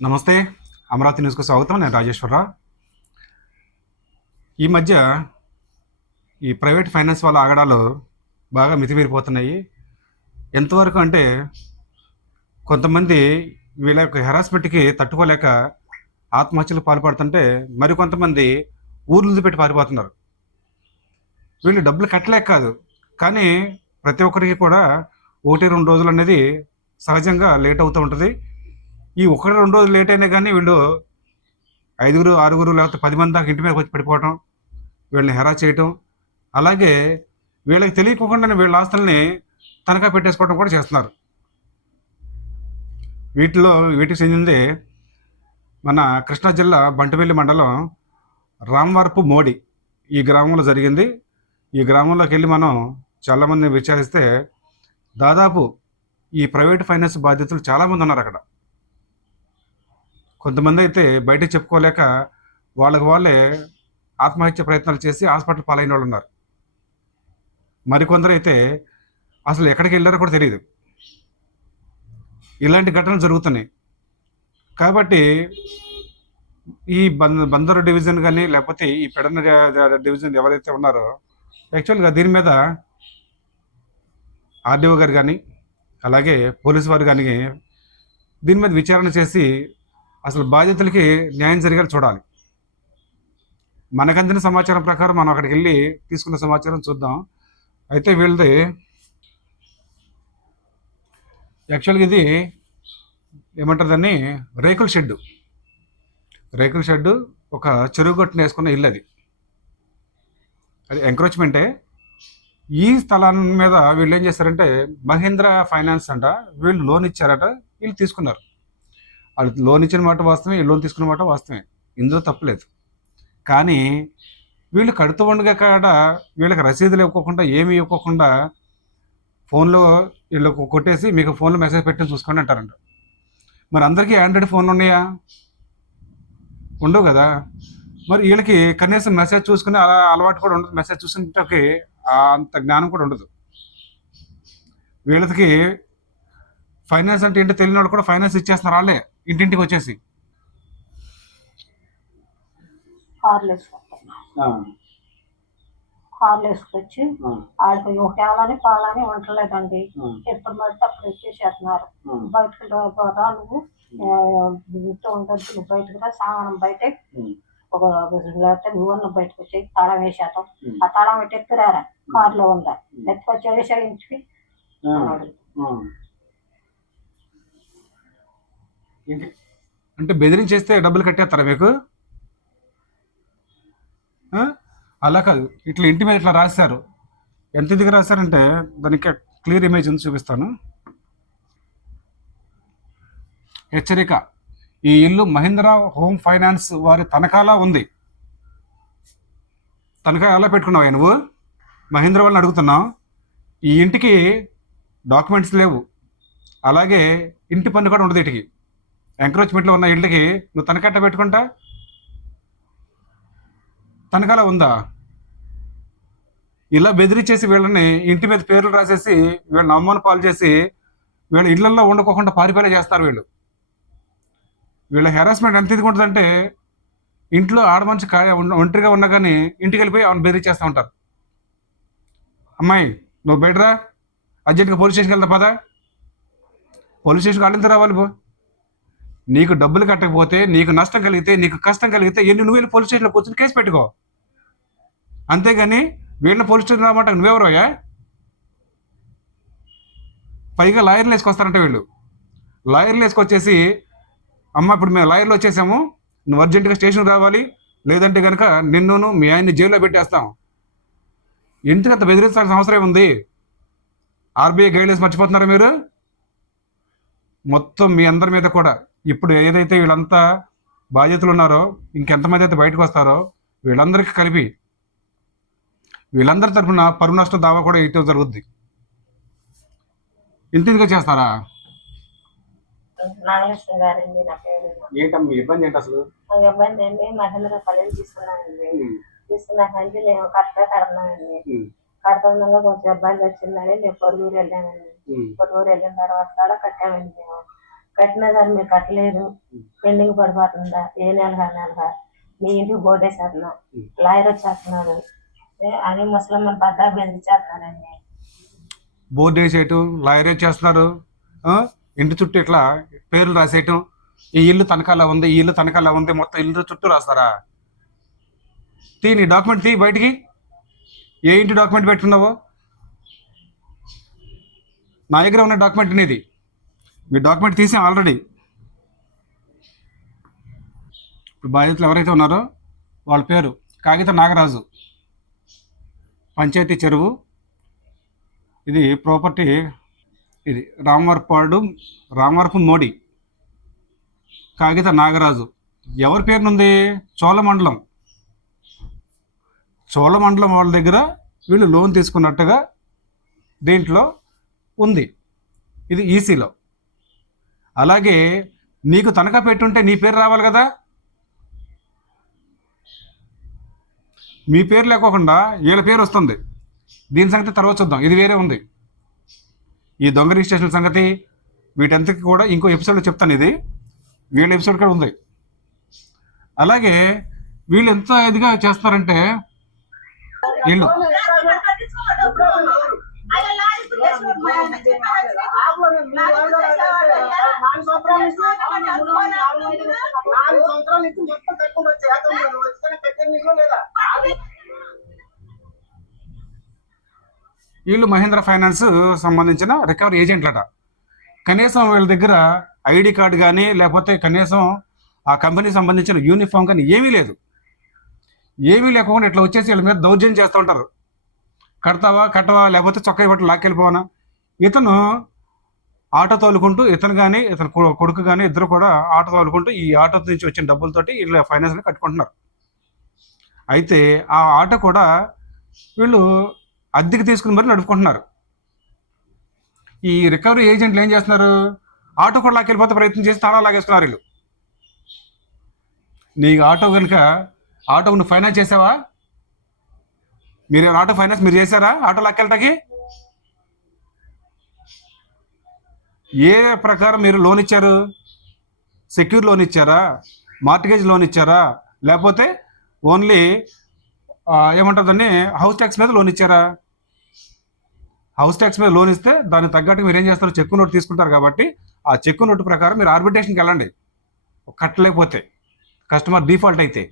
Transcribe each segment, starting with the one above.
నమస్తే. అమరావతి న్యూస్‌కు స్వాగతం. నేను రాజేశ్వరరావు. ఈ మధ్య ఈ ప్రైవేట్ ఫైనాన్స్ వాళ్ళ ఆగడాలు బాగా మితిమీరిపోతున్నాయి. ఎంతవరకు అంటే కొంతమంది వీళ్ళ యొక్క హెరాస్మెంట్‌కి తట్టుకోలేక ఆత్మహత్యలకు పాల్పడుతుంటే, మరికొంతమంది ఊర్లు వదిలిపెట్టి పారిపోతున్నారు. వీళ్ళు డబ్బులు కట్టలేక కాదు. కానీ ప్రతి ఒక్కరికి కూడా 1, 2 రోజులనేది సహజంగా లేట్ అవుతూ ఉంటది. ఈ 1, 2 రోజులు లేట్ అయినా గానీ వీళ్ళు ఐదుగురు, ఆరుగురు లేకపోతే 10 మంది దాకా ఇంటి మీదకి వచ్చి పడిపోవటం, వీళ్ళని హెరాస్ చేయటం, అలాగే వీళ్ళకి తెలియకోకుండానే వీళ్ళ ఆస్తుల్ని తనఖా పెట్టేసుకోవడం కూడా చేస్తున్నారు. వీటికి చెందింది మన కృష్ణా జిల్లా బంటుమిల్లి మండలం రామవరపు మోడి ఈ గ్రామంలో జరిగింది. ఈ గ్రామంలోకి వెళ్ళి మనం చాలామందిని విచారిస్తే దాదాపు ఈ ప్రైవేట్ ఫైనాన్స్ బాధితులు చాలామంది ఉన్నారు అక్కడ. కొంతమంది అయితే బయటకు చెప్పుకోలేక వాళ్ళకి వాళ్ళే ఆత్మహత్య ప్రయత్నాలు చేసి హాస్పిటల్ పాలైన వాళ్ళు ఉన్నారు. మరికొందరు అయితే అసలు ఎక్కడికి వెళ్ళారో కూడా తెలియదు. ఇలాంటి ఘటనలు జరుగుతున్నాయి. కాబట్టి ఈ బందరు డివిజన్ కానీ లేకపోతే ఈ పెడన డివిజన్ ఎవరైతే ఉన్నారో యాక్చువల్గా దీని మీద ఆర్డీఓ గారు కానీ అలాగే పోలీసు వారు కానీ దీని మీద విచారణ చేసి అసలు బాధితులకి న్యాయం జరిగేలా చూడాలి. మనకందిన సమాచారం ప్రకారం మనం అక్కడికి వెళ్ళి తీసుకున్న సమాచారం చూద్దాం. అయితే వీళ్ళది యాక్చువల్గా ఇది ఏమంటారు దాన్ని, రేకుల షెడ్డు ఒక చెరువు గట్టున వేసుకున్న ఇల్లు. అది ఎంక్రోచ్మెంటే. ఈ స్థలం మీద వీళ్ళు ఏం చేస్తారంటే మహేంద్ర ఫైనాన్స్ అంట, వీళ్ళు లోన్ ఇచ్చారట, వీళ్ళు తీసుకున్నారు. వాళ్ళు లోన్ ఇచ్చిన మాట వాస్తవమే, లోన్ తీసుకున్న మాట వాస్తవమే, ఇందులో తప్పులేదు. కానీ వీళ్ళు కడుతూ ఉండగా కాడ వీళ్ళకి రసీదులు ఇవ్వకుండా ఏమి ఇవ్వకుండా ఫోన్లో వీళ్ళకు కొట్టేసి మీకు ఫోన్లో మెసేజ్ పెట్టి చూసుకోండి అంటారంట. మరి అందరికీ ఆండ్రాయిడ్ ఫోన్లు ఉన్నాయా? ఉండవు కదా. మరి వీళ్ళకి కనీసం మెసేజ్ చూసుకుని అలా అలవాటు కూడా ఉండదు. మెసేజ్ చూసుకుంటే అంత జ్ఞానం కూడా ఉండదు. వీళ్ళకి ఫైనాన్స్ అంటే ఏంటో తెలియని వాళ్ళు కూడా ఫైనాన్స్ ఇచ్చేస్తున్నారు వాళ్ళే ఇంటింటికి వచ్చేసి. కార్లు వేసుకొచ్చి ఆడికి ఒకటేవాలని పాలని ఉండలేదండి. ఎప్పుడు పడితే అప్పుడు వచ్చేసేస్తున్నారు. బయటకు రా నువ్వు, ఇంట్లో ఉండదు, నువ్వు బయటకు రా, సామానం బయట ఒక లేకపోతే నువ్వన్న బయటకు వచ్చి తాళం వేసేస్తాం. ఆ తాళం పెట్టి ఎత్తురారా, కారులో ఉందా, ఎత్తుకొచ్చి వేసా ఇంటికి అన్నాడు. అంటే బెదిరించేస్తే డబ్బులు కట్టేస్తారా మీకు? అలా కాదు, ఇట్లా ఇంటి మీద ఇట్లా రాశారు. ఎంత ఇదిగా రాశారంటే దానికి క్లియర్ ఇమేజ్ ఉంది, చూపిస్తాను. హెచ్చరిక: ఈ ఇల్లు మహీంద్రా హోమ్ ఫైనాన్స్ వారి తనఖాలా ఉంది. తనఖా ఎలా పెట్టుకున్నావు నువ్వు? మహీంద్రా వాళ్ళని అడుగుతున్నావు. ఈ ఇంటికి డాక్యుమెంట్స్ లేవు, అలాగే ఇంటి పన్ను కూడా ఉండదు. ఇటుకి ఎంక్రోచ్మెంట్లో ఉన్న ఇళ్ళకి నువ్వు తనఖా పెట్టుకుంటా? తనఖాలా ఉందా? ఇలా బెదిరించేసి వీళ్ళని ఇంటి మీద పేర్లు రాసేసి వీళ్ళని అవమాన పాలు చేసి వీళ్ళ ఇళ్లలో ఉండకోకుండా పారిపోయేలా చేస్తారు. వీళ్ళ హెరాస్మెంట్ ఎంత ఇది ఉంటుందంటే ఇంట్లో ఆడమనిషి ఒంటరిగా ఉన్నా కానీ ఇంటికి వెళ్ళిపోయి ఆమెను బెదిరించేస్తూ ఉంటారు. అమ్మాయి నువ్వు బెటరా, అర్జెంట్గా పోలీస్ స్టేషన్కి వెళ్తా పదా. పోలీస్ స్టేషన్కి వాళ్ళంతా రావాలి. నీకు డబ్బులు కట్టకపోతే, నీకు నష్టం కలిగితే, నీకు కష్టం కలిగితే నువ్వు వెళ్ళి పోలీస్ స్టేషన్లో కూర్చొని కేసు పెట్టుకో. అంతేగాని వీళ్ళని పోలీస్ స్టేషన్ రామాట నువ్వెవరోయా? పైగా లాయర్లు వేసుకొస్తారంటే వీళ్ళు లాయర్లు వేసుకొచ్చేసి, అమ్మ ఇప్పుడు మేము లాయర్లు వచ్చేసాము, నువ్వు అర్జెంటుగా స్టేషన్కి రావాలి, లేదంటే కనుక నిన్ను మీ ఆయన్ని జైల్లో పెట్టేస్తాం. ఎందుకంత బెదిరించాల్సిన అవసరం ఉంది? ఆర్బీఐ గైడ్లైన్స్ మర్చిపోతున్నారా మీరు? మొత్తం మీ అందరి మీద కూడా ఇప్పుడు ఏదైతే వీళ్ళంతా బాధ్యతలు ఉన్నారో, ఇంకెంతమంది అయితే బయటకు వస్తారో వీళ్ళందరికీ కలిపి వీళ్ళందరి తరఫున పరువు నష్టం దావా కూడా ఇటు జరుగుద్ది. ఇంతగా చేస్తారా? నాగలక్ష్మి గారండి నా పేరు. ఏంటమ్మా ఇబ్బంది ఏంటి అసలు? ఇబ్బంది అండి, మహేంద్ర పల్లెలు తీసుకున్నానండి. తీసుకున్నాకంటే నేను కరెక్ట్గా కడుతున్నానండి. కడుతుండగా కొంచెం ఇబ్బంది వచ్చిందని నేను పొరుగురు వెళ్ళానండి. పొరుగురు వెళ్ళిన తర్వాత కూడా కట్టామండి మేము. కట్టిన దాన్ని మీరు కట్టలేదు, పెండింగ్ పడిపోతుందా, ఏ నెలగా మీ ఇంటికి బోర్డేసేస్తున్నా, లాయర్ వచ్చేస్తున్నాడు అని ముసలమ్మని బద్దా బెదిరించేస్తున్నారండి. బోర్డు వేసేయటం, లాయర్ చేస్తున్నారు, ఇంటి చుట్టూ ఇట్లా పేర్లు రాసేయటం, ఈ ఇల్లు తనఖాలో ఉంది, ఈ ఇల్లు తనఖాలో ఉంది, మొత్తం ఇల్లు చుట్టూ రాస్తారా? నీ డాక్యుమెంట్ తీ బయటికి. ఏ ఇంటి డాక్యుమెంట్ పెట్టుకున్నావో? నా దగ్గర ఉన్న డాక్యుమెంట్ అనేది మీ డాక్యుమెంట్ తీసాం ఆల్రెడీ. ఇప్పుడు బాధితులు ఎవరైతే ఉన్నారో వాళ్ళ పేరు కాగిత నాగరాజు, పంచాయతీ చెరువు, ఇది ప్రాపర్టీ, ఇది రామవరపు మోడి, కాగిత నాగరాజు. ఎవరి పేరునుంది? చోళమండలం వాళ్ళ దగ్గర వీళ్ళు లోన్ తీసుకున్నట్టుగా దీంట్లో ఉంది. ఇది ఈసీలో. అలాగే నీకు తనఖా పెట్టుంటే నీ పేరు రావాలి కదా. మీ పేరు లేకోకుండా వీళ్ళ పేరు వస్తుంది. దీని సంగతి తర్వాత చూద్దాం, ఇది వేరే ఉంది. ఈ దొంగ రిజిస్ట్రేషన్ సంగతి వీటంతకి కూడా ఇంకో ఎపిసోడ్లో చెప్తాను. ఇది వీళ్ళ ఎపిసోడ్ కూడా ఉంది. అలాగే వీళ్ళు ఎంత ఇదిగా చేస్తారంటే, వీళ్ళు మహేంద్ర ఫైనాన్స్ సంబంధించిన రికవరీ ఏజెంట్లట. కనీసం వీళ్ళ దగ్గర ఐడి కార్డు కానీ లేకపోతే కనీసం ఆ కంపెనీకి సంబంధించిన యూనిఫామ్ కానీ ఏమీ లేదు. ఏమీ లేకుండా ఇట్లా వచ్చేసి వీళ్ళ మీద దౌర్జన్యం చేస్తూ ఉంటారు. కట్టవా లేకపోతే చొక్కా బట్టి లాక్కెళ్ళిపోవనా. ఇతను ఆటో తోలుకుంటూ, ఇతను కానీ ఇతను కొడుకు కానీ ఇద్దరు కూడా ఆటో తోలుకుంటూ ఈ ఆటో నుంచి వచ్చిన డబ్బులతోటి వీళ్ళ ఫైనాన్స్ని కట్టుకుంటున్నారు. అయితే ఆ ఆటో కూడా వీళ్ళు అద్దెకి తీసుకుని మరి నడుపుకుంటున్నారు. ఈ రికవరీ ఏజెంట్లు ఏం చేస్తున్నారు? ఆటో కూడా లాక్కెళ్ళిపోతే ప్రయత్నం చేసి తాళా లాగేస్తున్నారు వీళ్ళు. నీకు ఆటో నువ్వు ఫైనాన్స్ చేసావా? మీరు ఆటో ఫైనాన్స్ మీరు చేశారా? ఆటో లాక్కెళ్ళటానికి ఏ ప్రకారం మీరు లోన్ ఇచ్చారు? సెక్యూర్ లోన్ ఇచ్చారా? మార్టిగేజ్ లోన్ ఇచ్చారా? లేకపోతే ఓన్లీ ఏమంటుందని హౌస్ ట్యాక్స్ మీద లోన్ ఇచ్చారా? హౌస్ ట్యాక్స్ మీద లోన్ ఇస్తే దానికి తగ్గట్టు మీరు ఏం చేస్తారు? చెక్కు నోటు తీసుకుంటారు. కాబట్టి ఆ చెక్కు నోటు ప్రకారం మీరు ఆర్బిట్రేషన్కి వెళ్ళండి, కట్టలేకపోతే, కస్టమర్ డిఫాల్ట్ అయితే.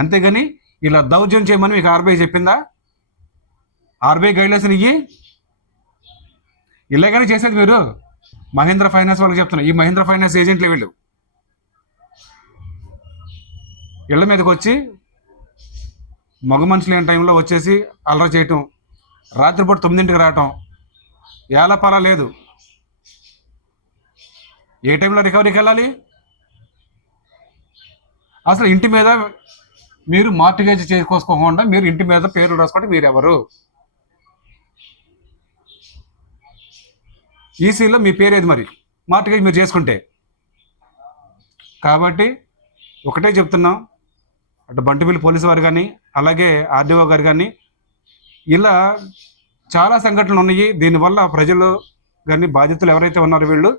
అంతేగాని ఇలా దౌర్జన్యం చేయమని మీకు ఆర్బీఐ చెప్పిందా? ఆర్బీఐ గైడ్లైన్స్ ఇయ్యి. ఇలాగనే చేసేది మీరు. మహేంద్ర ఫైనాన్స్ వాళ్ళకి చెప్తున్నా, ఈ మహేంద్ర ఫైనాన్స్ ఏజెంట్లు వీళ్ళు ఇళ్ల మీదకి వచ్చి మగ మనుషులు లేని టైంలో వచ్చేసి అల్లరి చేయటం, రాత్రిపూట 9ంటికి రావటం, ఏలపాల లేదు. ఏ టైంలో రికవరీకి వెళ్ళాలి? అసలు ఇంటి మీద మీరు మార్టిగేజ్ చేసుకోకుండా మీరు ఇంటి మీద పేరు రాసుకోండి. మీరు ఎవరు? ఈసీలో మీ పేరు ఏది మరి? మార్టిగేజ్ మీరు చేసుకుంటే. కాబట్టి ఒకటే చెప్తున్నాం, అటు బంటిపల్లి పోలీసు వారు కానీ అలాగే ఆర్డీఓ గారు కానీ, ఇలా చాలా సంఘటనలు ఉన్నాయి. దీనివల్ల ప్రజలు కానీ బాధితులు ఎవరైతే ఉన్నారో వీళ్ళు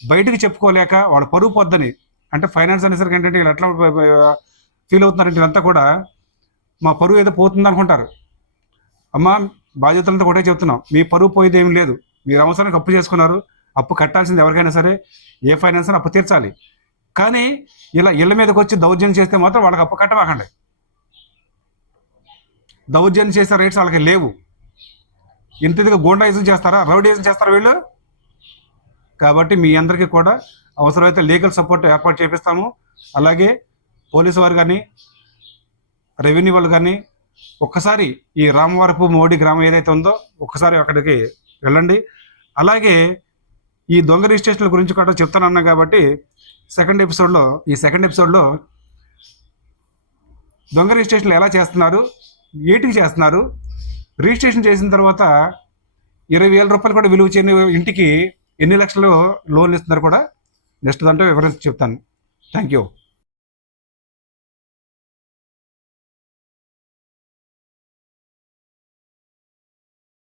బయటికి చెప్పుకోలేక వాళ్ళ పరువు పొద్దని, అంటే ఫైనాన్స్ అనేసరికి ఏంటంటే వీళ్ళు ఎట్లా ఫీల్ అవుతున్నారంటే వీళ్ళంతా కూడా మా పరువు ఏదో పోతుంది అనుకుంటారు. అమ్మ, బాధ్యతలంతా ఒకటే చెప్తున్నాం, మీ పరువు పోయేది ఏమి లేదు. మీరు అవసరానికి అప్పు చేసుకున్నారు, అప్పు కట్టాల్సింది ఎవరికైనా సరే, ఏ ఫైనాన్స్ అప్పు తీర్చాలి. కానీ ఇలా ఇళ్ళ మీదకి వచ్చి దౌర్జన్యం చేస్తే మాత్రం వాళ్ళకి అప్పు కట్టమాకండి. దౌర్జన్యం చేసే రైట్స్ వాళ్ళకి లేవు. ఇంతగా గూండాయిజం చేస్తారా, రౌడీయిజం చేస్తారా వీళ్ళు? కాబట్టి మీ అందరికీ కూడా అవసరమైతే లీగల్ సపోర్ట్ ఏర్పాటు చేపిస్తాము. అలాగే పోలీసు వారు కానీ రెవెన్యూ వాళ్ళు కానీ ఒక్కసారి ఈ రామవరపు మోడి గ్రామం ఏదైతే ఉందో ఒక్కసారి అక్కడికి వెళ్ళండి. అలాగే ఈ దొంగ రిజిస్ట్రేషన్ల గురించి కూడా చెప్తానన్నా కాబట్టి సెకండ్ ఎపిసోడ్లో దొంగ రిజిస్ట్రేషన్లు ఎలా చేస్తున్నారు, ఏటికి చేస్తున్నారు, రిజిస్ట్రేషన్ చేసిన తర్వాత 20,000 రూపాయలు కూడా విలువ చేయని ఇంటికి ఎన్ని లక్షలు లోన్ ఇస్తున్నారు కూడా నెక్స్ట్ దాంట్లో వివరించి చెప్తాను. Thank you.